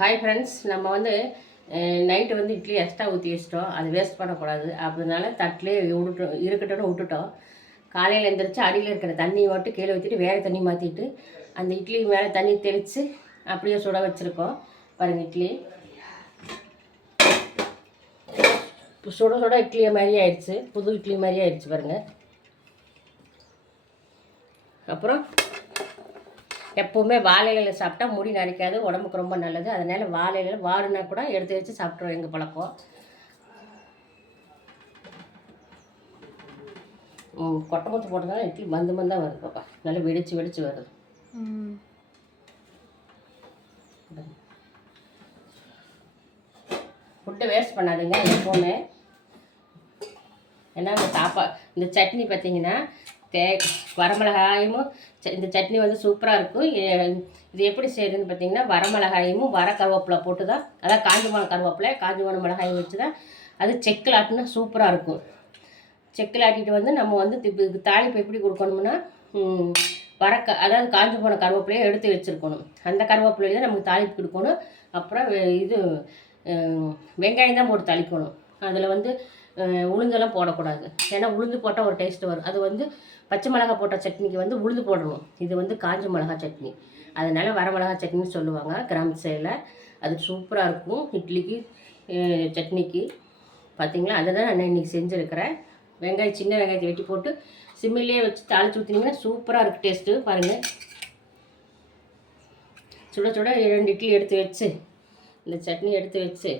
Hi friends, நம்ம வந்து night வந்து இட்லி எக்ஸ்ட்ரா ஊற்றி வச்சிட்டோம். அது வேஸ்ட் பண்ணக்கூடாது. அதனால தட்டிலே இருக்கட்டும்னு விட்டுட்டோம். காலையில் எழுந்திரிச்சு அடியில் இருக்கிற தண்ணியை மட்டும் கீழே ஊற்றிட்டு வேறு தண்ணி மாற்றிட்டு அந்த இட்லி மேலே தண்ணி தெளித்து அப்படியே சுட வச்சுருக்கோம். பாருங்கள், இட்லி சுட சுட இட்லி மாதிரி ஆயிடுச்சு. புது இட்லி மாதிரி ஆயிடுச்சு பாருங்கள். அப்புறம் எப்போவுமே வாழை இலையில் சாப்பிட்டா முடி நரைக்காது, உடம்புக்கு ரொம்ப நல்லது. அதனால் வாழை இலையில் வாருனா கூட எடுத்து வச்சு சாப்பிட்ருவோம். எங்கள் பழக்கம். கொட்டை முத்து போட்டதால இட்லி மந்தாக வருது பாப்பா. நல்லா வெடிச்சு வருது. ஃபுட்டை வேஸ்ட் பண்ணாதீங்க எப்போவுமே. ஏன்னா இந்த சட்னி பார்த்தீங்கன்னா வரமிளகாயும் இந்த சட்னி வந்து சூப்பராக இருக்கும். இது எப்படி செய்யுதுன்னு பார்த்தீங்கன்னா, வரமிளகாயும் கருவேப்பிலை போட்டு தான், அதான் காஞ்சி போன கருவேப்பிலை காஞ்சி போன மிளகாயும் வச்சு தான் அது செக்கில் ஆட்டினா சூப்பராக இருக்கும். செக்கில் ஆட்டிட்டு வந்து நம்ம வந்து தாளிப்பு எப்படி கொடுக்கணும்னா, அதாவது காஞ்சி போன கருவேப்பிலையை எடுத்து வச்சுருக்கணும். அந்த கருவேப்பிலையை தான் நமக்கு தாளிப்பு கொடுக்கணும். அப்புறம் இது வெங்காயம் தான் போட்டு தாளிக்கணும். அதில் வந்து உளுந்தெல்லாம் போடக்கூடாது. ஏன்னா உளுந்து போட்டால் ஒரு டேஸ்ட்டு வரும். அது வந்து பச்சை மிளகா போட்ட சட்னிக்கு வந்து உளுந்து போடணும். இது வந்து காஞ்ச மிளகா சட்னி. அதனால் வரமிளகா சட்னின்னு சொல்லுவாங்க கிராமத்து சைடில். அது சூப்பராக இருக்கும் இட்லிக்கு, சட்னிக்கு. பார்த்திங்களா, அதை தான் நான் இன்றைக்கி செஞ்சுருக்கிறேன். சின்ன வெங்காயத்தை வெட்டி போட்டு சிம்மிலேயே வச்சு தாளித்து ஊற்றினீங்கன்னா சூப்பராக இருக்குது டேஸ்ட்டு. பாருங்கள், சுட சுட 2 இட்லி எடுத்து வச்சு இந்த சட்னி எடுத்து வச்சு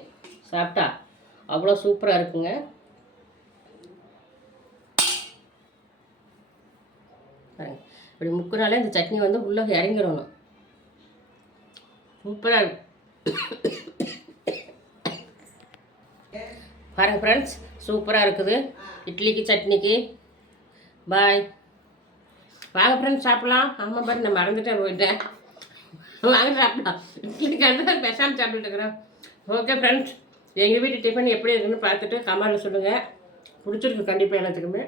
சாப்பிட்டா அவ்வளோ சூப்பராக இருக்குங்க. இப்படி முக்குனாலே இந்த சட்னி வந்து உள்ளே இறங்கிடணும். சூப்பராக இருக்கும். பாருங்கள் ஃப்ரெண்ட்ஸ், சூப்பராக இருக்குது இட்லிக்கு சட்னிக்கு. பாய். வாங்க ஃப்ரெண்ட்ஸ், சாப்பிட்லாம். ஆமாம் பாரு, நான் மறந்துட்டேன் போயிட்டேன். வாங்க சாப்பிடலாம். இட்லிக்கு வந்து பெசாமல் சாப்பிட்டுட்டு இருக்கிறேன். ஓகே ஃப்ரெண்ட்ஸ், எங்கள் வீட்டு டிஃபன் எப்படி இருக்குன்னு பார்த்துட்டு கமெண்ட்டில் சொல்லுங்கள். பிடிச்சிருக்கு கண்டிப்பாக எல்லாத்துக்குமே.